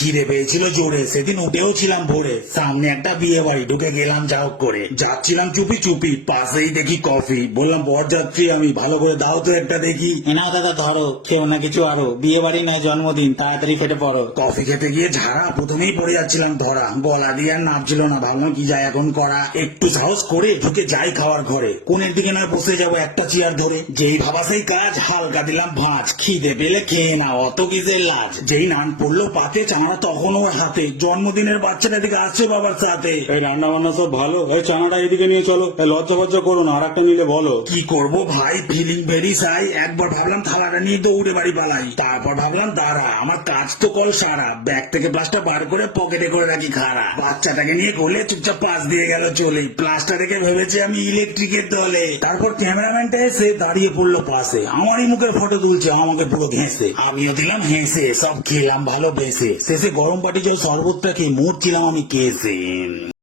খিদে পেয়েছিল জোরে, সেদিন উঠেও ছিলাম ভোরে। সামনে একটা বিয়ে বাড়ি, ঢুকে গেলাম যা হোক করে। যাচ্ছিলাম চুপি চুপি, পাশেই দেখি কফি। বললাম বরযাত্রী আমি, ভালো করে দাও তো একটা দেখি। এনাও দাদা ধরো, খেও না কিছু আরো, বিয়ে বাড়ি নয় জন্মদিন, তাড়াতাড়ি ফেটে পড়ো। কফি খেতে গিয়ে ঝাড়া, প্রথমেই পড়ে যাচ্ছিলাম ধরা। গলা দিয়ে আর নামছিল না, ভাবলাম কি যায় এখন করা। একটু সাহস করে ঢুকে যাই খাওয়ার ঘরে। কোণের দিকে নয় বসে যাবো একটা চেয়ার ধরে। যেই ভাবা সেই কাজ, হালকা দিলাম ভাঁজ। খিদে পেলে খেয়ে না, অত কিসের লাজ। যেই নান পড়লো পাতে, চানা তখন ওর হাতে। জন্মদিনের বাচ্চাটা দিকে আসছে বাবার সাথে। এই রান্না বান্না সব ভালো, এই চানাটা এদিকে নিয়ে চলো, এই লজ্জা ফজ্জা করো না, আর একটা নিলে বলো। কি করব ভাই, ফিলিং ভেরি সাই। একবার ভাবলাম থালাটা নিয়ে দৌড়ে বাড়ি পালাই, তারপর ভাবলাম দাঁড়া, আমার কাজ তো কল সারা। ব্যাগ থেকে প্লাসটা বার করে পকেটে করে রাখি খাড়া। বাচ্চাটাকে নিয়ে গোলে চুপচাপ পাশ দিয়ে গেল চলে। প্লাসটা রেখে ভেবেছে আমি ইলেকট্রিকের দলে। তারপর ক্যামেরাম্যানটা এসে দাঁড়িয়ে পড়লো পাশে, আমারই মুখের ফটো তুলছে, আমাকে পুরো ঘেঁষে। আমিও দিলাম হেসে, সব খেলাম ভালো বেসে। শেষে গরম পাটি জল শরবতটা খেয়ে মরছিলাম আমি কেসে।